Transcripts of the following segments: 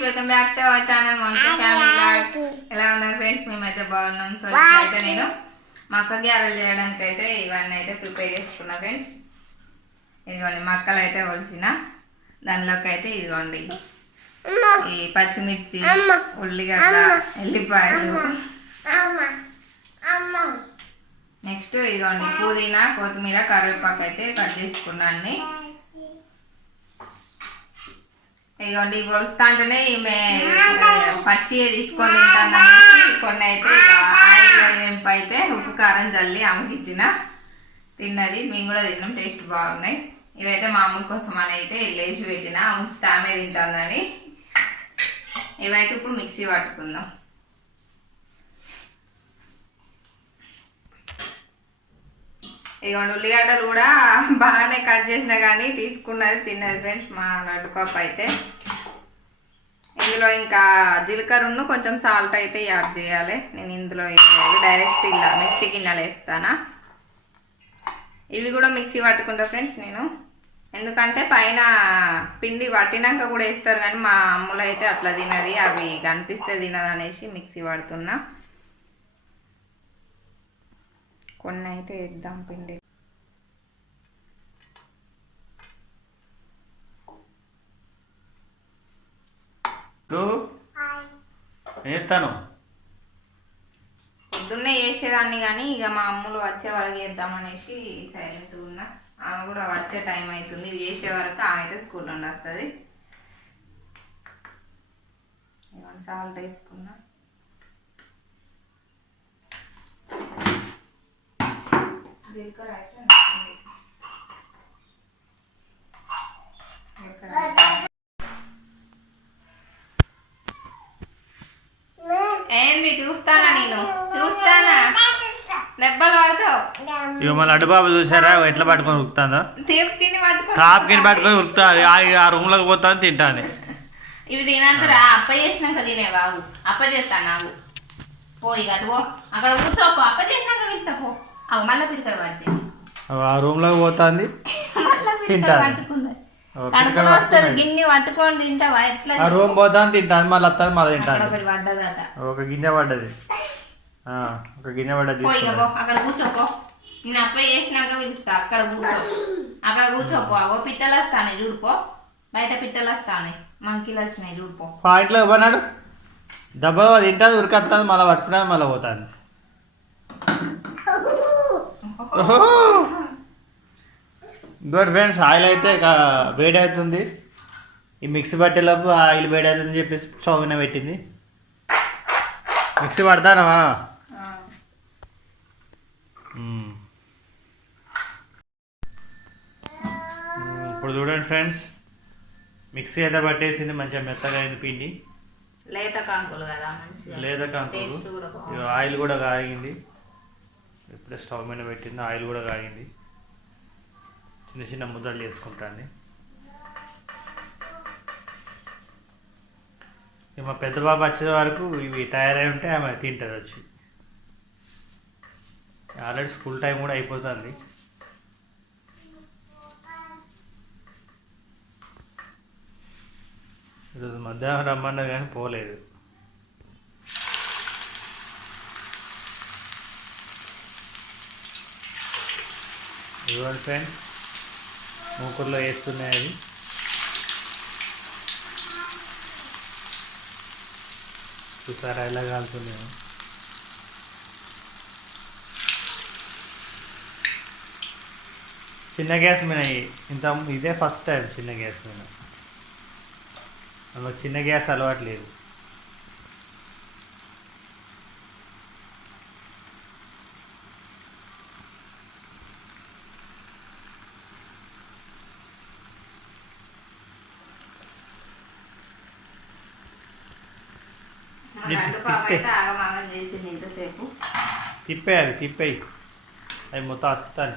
Friends, welcome back to our channel మంచి family blogs. ఎలా ఉన్నారు ఫ్రెండ్స్? మేమైతే బాగున్నాం. సో అయితే నేను మా అక్కకి గ్యారెలు చేయడానికి అయితే ఇవన్నీ అయితే ప్రిపేర్ చేసుకున్నా ఫ్రెండ్స్. ఇదిగోండి మక్కలు అయితే ఒలిచిన, దానిలోకి అయితే ఇదిగోండి ఈ పచ్చిమిర్చి, ఉల్లిగడ్డ, ఎల్లిపాయలు, నెక్స్ట్ ఇదిగోండి పుదీనా, కొత్తిమీర, కరివేపాకు అయితే కట్ చేసుకున్నాను. ఇదిగోండి ఒలుస్తా అంటేనే ఈమె పచ్చి తీసుకొని తింటాననేసి కొన్ని అయితే ఆయిల్ వేంపు అయితే ఉప్పు కారం చల్లి ఆమెకి ఇచ్చిన, తిన్నది. మేము కూడా తిన్నాం, టేస్ట్ బాగున్నాయి. ఇవైతే మా అమ్మ కోసం అని అయితే లేచి పెట్టిన, ఉంచితే ఆమె తింటుందని. ఇవైతే ఇప్పుడు మిక్సీ పట్టుకుందాం. ఇదిగోండి ఉల్లిగడ్డలు కూడా బాగానే కట్ చేసినా కానీ తీసుకున్నది, తిన్నది ఫ్రెండ్స్ మా లడ్డు పాప అయితే. ఇందులో ఇంకా జీలకర్రను కొంచెం సాల్ట్ అయితే యాడ్ చేయాలి. నేను ఇందులో డైరెక్ట్ ఇలా మిక్సీ గిన్నెలు వేస్తానా. ఇవి కూడా మిక్సీ పట్టుకుంటా ఫ్రెండ్స్ నేను, ఎందుకంటే పైన పిండి పట్టినాక కూడా వేస్తారు కానీ మా అమ్ములు అయితే అట్లా తినది, అవి కనిపిస్తే తినదు అనేసి మిక్సీ పడుతున్నా. కొన్ని అయితే వేద్దాం పిండి. పొద్దున్నే వేసేదాన్ని కానీ ఇక మా అమ్ములు వచ్చే వరకు వేద్దామనేసి సైలెంట్ ఉన్నా. ఆమె కూడా వచ్చే టైం అవుతుంది, వేసే వరకు ఆమె అయితే స్కూల్ నుండి వస్తుంది. సాల్ట్ వేసుకున్నా. జీలకర్ర అయితే ఏంది చూస్తానా, నేను చూస్తానా, దెబ్బలు పడతావు. ఇక మళ్ళీ అడ్డుబాబు చూసారా ఎట్లా పట్టుకొని ఉరుకుతుందో, తాపకిని పట్టుకొని ఉరుకుతుంది. ఆ రూమ్ లోకి పోతాను తింటాను. ఇవి తినంతరా అప్ప చేసినాక తినేవాగు, అప్ప చేస్తాను నాకు. పోయి అటు పో, అక్కడ కూర్చోపో, అప్ప చేసినాక వెళ్తా పో. అవు మళ్ళీ పిరికడ పడితే ఆ రూమ్ లోకి పోతుంది, పట్టుకుంది. కడుపులో వస్తుంది, గిన్నె పట్టుకోండి తింటావా? ఎట్లా ఆ రూమ్ పోతాను తింటాను, మళ్ళీ వస్తుంది మళ్ళీ తింటాను. ఒకటి పడ్డదట, ఒక గింజ పడ్డది, ఒక గింజ పడ్డది. అక్కడ కూర్చోపో, నేను అప్ప చేసినాక పిలుస్తా. అక్కడ కూర్చో, అక్కడ కూర్చోపో. అగో పిట్టలు వస్తానే చూడుపో, బయట పిట్టలు వస్తానే, మంకీలు వచ్చినాయి చూడుపో. ఇంట్లో ఇవ్వనాడు దెబ్బ తింటుంది, ఉరికొస్తుంది, మళ్ళీ పట్టుకున్నాను, మళ్ళీ పోతాను. గుడ్ ఫ్రెండ్స్, ఆయిల్ అయితే వేడి అవుతుంది. ఈ మిక్సీ పట్టేలోపు ఆయిల్ వేడి అవుతుందని చెప్పేసి స్టవ్ మీద పెట్టింది. మిక్సీ పడతానవా? ఇప్పుడు చూడండి ఫ్రెండ్స్, మిక్సీ అయితే పట్టేసింది, మంచిగా మెత్తగా అయింది పిండి. లేత కాంకులు కదా, లేత కాంకులు. ఆయిల్ కూడా కాగింది, ఇప్పుడే స్టవ్ మీద పెట్టింది, ఆయిల్ కూడా కాగింది. చిన్న చిన్న ముద్దలు చేసుకుంటాను. మా పెద్ద బాబు వచ్చే వరకు ఇవి తయారై ఉంటే ఆమె తింటుంది వచ్చి. ఆల్రెడీ స్కూల్ టైం కూడా అయిపోతుంది. ఈరోజు మధ్యాహ్నం రమ్మన్నా కానీ పోలేదు. ఇవ్వండి ఫ్రెండ్స్, మూకుర్లో వేస్తున్నాయి అవి. చూసారా ఎలా కాలుతున్నాయి? చిన్న గ్యాస్ మీద ఇంత ఇదే ఫస్ట్ టైం చిన్న గ్యాస్ మీద. అందులో చిన్న గ్యాస్ అలవాట్లేదు. తిప్పేయాలి, తిప్పేయి, అవి మొత్తం అత్తాను.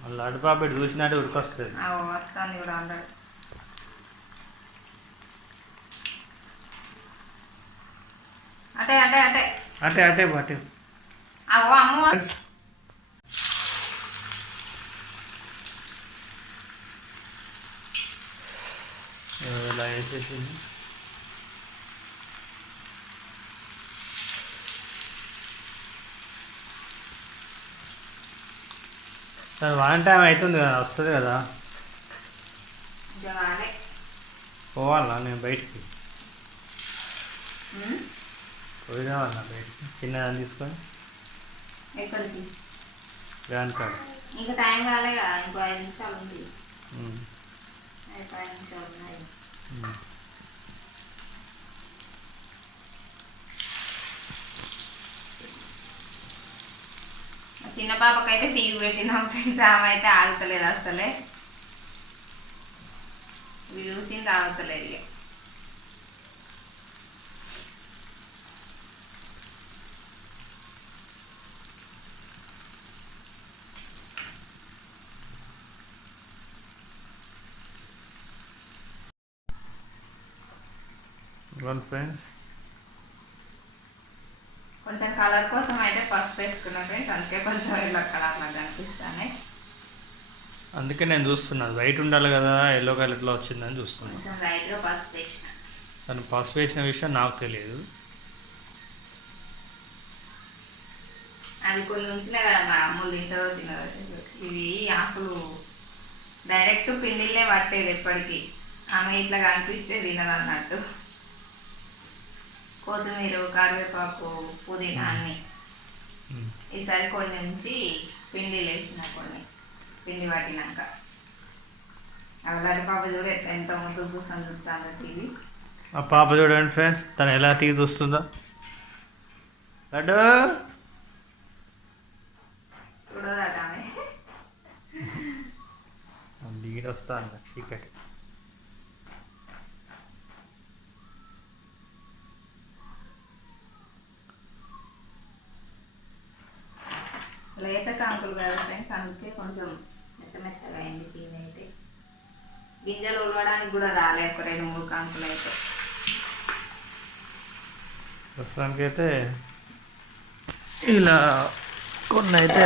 మళ్ళీ అడుపాపెట్టి చూసినట్టు ఉరికొస్తుంది. అంటే అంటే అంటే అంటే అంటే బట్టి ఇలా వేసేసింది. తను 1 టైం అవుతుంది కదా, వస్తుంది కదా. పోవాలా నేను బయటికి? పోయి రావాలా బయటికి? చిన్నదాన్ని తీసుకొని ఎక్కడికి? Grand card. ఇంకా టైం కాలే కదా, ఇంకో 5 నిమిషాలు ఉంది. 5 నిమిషాలు ఉన్నాయి. చిన్న పాపకైతే టీవీ పెట్టినాం ఫ్రెండ్స్, ఆమె అయితే ఆగుతలేదు అసలే. ఇవి చూసింది ఆగుతలేదు. ఇక ఫ్రెండ్స్ కొంచెం కలర్ కోసం అయితే పసుపు వేసుకున్నాం ఫ్రెండ్స్, అందుకే కొంచెం ఇలా కలర్ లాగా అనిపిస్తానే. అందుకే నేను చూస్తున్నాను, వైట్ ఉండాలి కదా, ఎల్లో కలర్లో వచ్చిందని చూస్తున్నాను. కొంచెం లైట్గా పసుపు వేసిన. తను పసుపు వేసిన విషయం నాకు తెలియదు. అవి కొన్ని ఉంచినా కదా మా అమ్ములు తింటారో తినరో. ఇవి ఆకులు డైరెక్ట్ పిండిలే పట్టేది ఎప్పటికీ. ఆమె ఇట్లా కనిపిస్తే తినదు అన్నట్టు. కొత్తిమీర, కరివేపాకు, పుదీనా అన్ని ఈసారి కొన్ని ఉంచి పిండిలు వేసిన, కొన్ని పిండి పట్టినాక. అలాంటి పాప చూడ ఎంత ముందు కూర్చొని చూస్తాను టీవీ. ఆ పాప చూడండి ఫ్రెండ్స్, తను ఎలా టీవీ చూస్తుందో. లడ్డు చూడదట ఆమె. లీడ్ వస్తా అంట చీకటి. లేత కాంకులు కదా ఫ్రెండ్స్, అందుకే కొంచెం మెత్తగా అయింది టీవీ అయితే. గింజలు ఉడవడానికి కూడా రాలే, ఒక 2-3 కాంకులు అయితే. ప్రస్తుతానికి అయితే ఇలా కొన్ని అయితే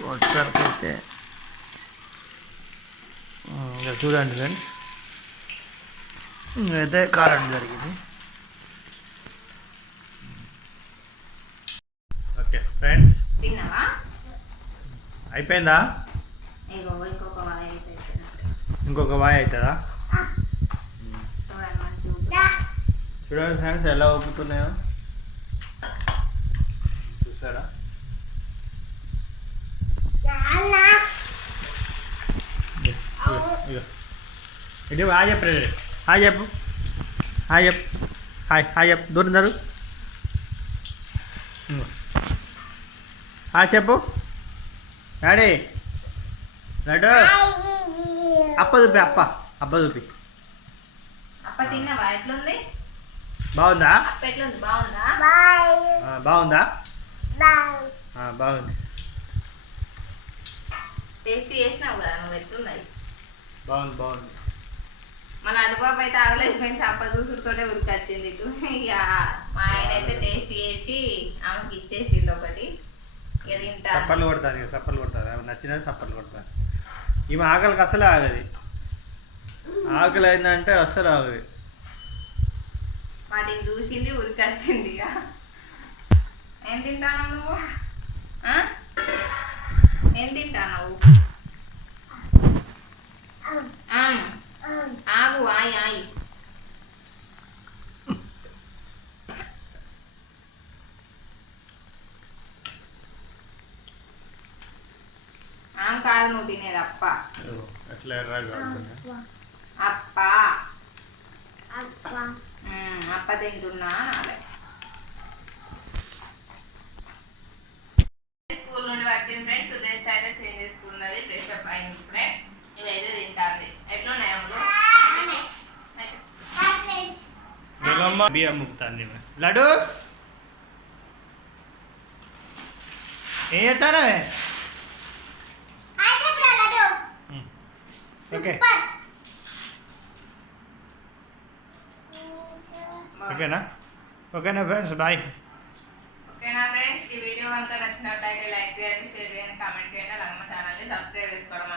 ప్రస్తుతానికి అయితే ఇంకా చూడండి ఫ్రెండ్స్, అయితే కారం జరిగింది. ఓకే ఫ్రెండ్స్, తిన్నావా? అయిపోయిందా? ఇగో ఇంకొక వాయి అయితే ఇంకొక వాయి అవుతుందా? చూడండి మంచిగా. చూడండి ఫ్రెండ్స్ ఎలా ఊపుతున్నాయో చూసారా? ఇది హాయ్ చెప్పు, హాయ్ చెప్పు, హాయ్ చెప్పు, హాయ్ చెప్పు, దూరం జరు, హాయ్ చెప్పు. డాడీ లడ్డు అప్ప చూపి, అప్ప చూపి. అప్ప తిన్నావా? ఎట్లుంది? బాగుందా? అప్ప ఎట్లుంది? బాగుందా? బాగుందా? బాగుంది. టేస్ట్ చేసినావు కదా నువ్వు, ఎట్లున్నది? బాగుంది. మన అనుభవం అయితే ఆగలేదు ఫ్రెండ్స్, అప్ప చూసుడుతోటే ఉరికొచ్చింది ఇటు. ఇక మా ఆయన అయితే టేస్ట్ చేసి ఆమెకి ఇచ్చేసిండు ఒకటి. ఇక తింటా. చప్పట్లు కొడతారు, నచ్చినది చప్పట్లు కొడతారు. ఈమె ఆకలికి అసలే ఆగది, ఆకలి అయిందంటే అస్సలు ఆగదు. వాటిని చూసింది ఉరికొచ్చింది. ఇక ఏం తింటాను నువ్వు? ఏం తింటావు? ఆగు, ఆయి. ఆమె కాదు నువ్వు తినేది, అప్ప. ఎట్లా ఎర్రగా అప్ప అప్ప తింటున్నా నాలే. స్కూల్ నుండి వచ్చింది ఫ్రెండ్స్, డ్రెస్ అయితే చేంజ్ చేసుకున్నది, ఫ్రెష్ అప్ అయింది ఇప్పుడే. ఇవైతే తింటాంది. ఎట్లున్నాయి అమ్ములు? బియ్యం ముక్తాను. లడ్డు ఏం చేస్తారా? ఓకే ఓకేనా ఫ్రెండ్స్, బాయ్. ఓకేనా ఫ్రెండ్స్, ఈ వీడియో కనుక నచ్చినట్టయితే లైక్ చేయండి, షేర్ చేయండి, కామెంట్ చేయండి, అలాగే మా ఛానల్ని సబ్స్క్రైబ్ చేసుకోవడం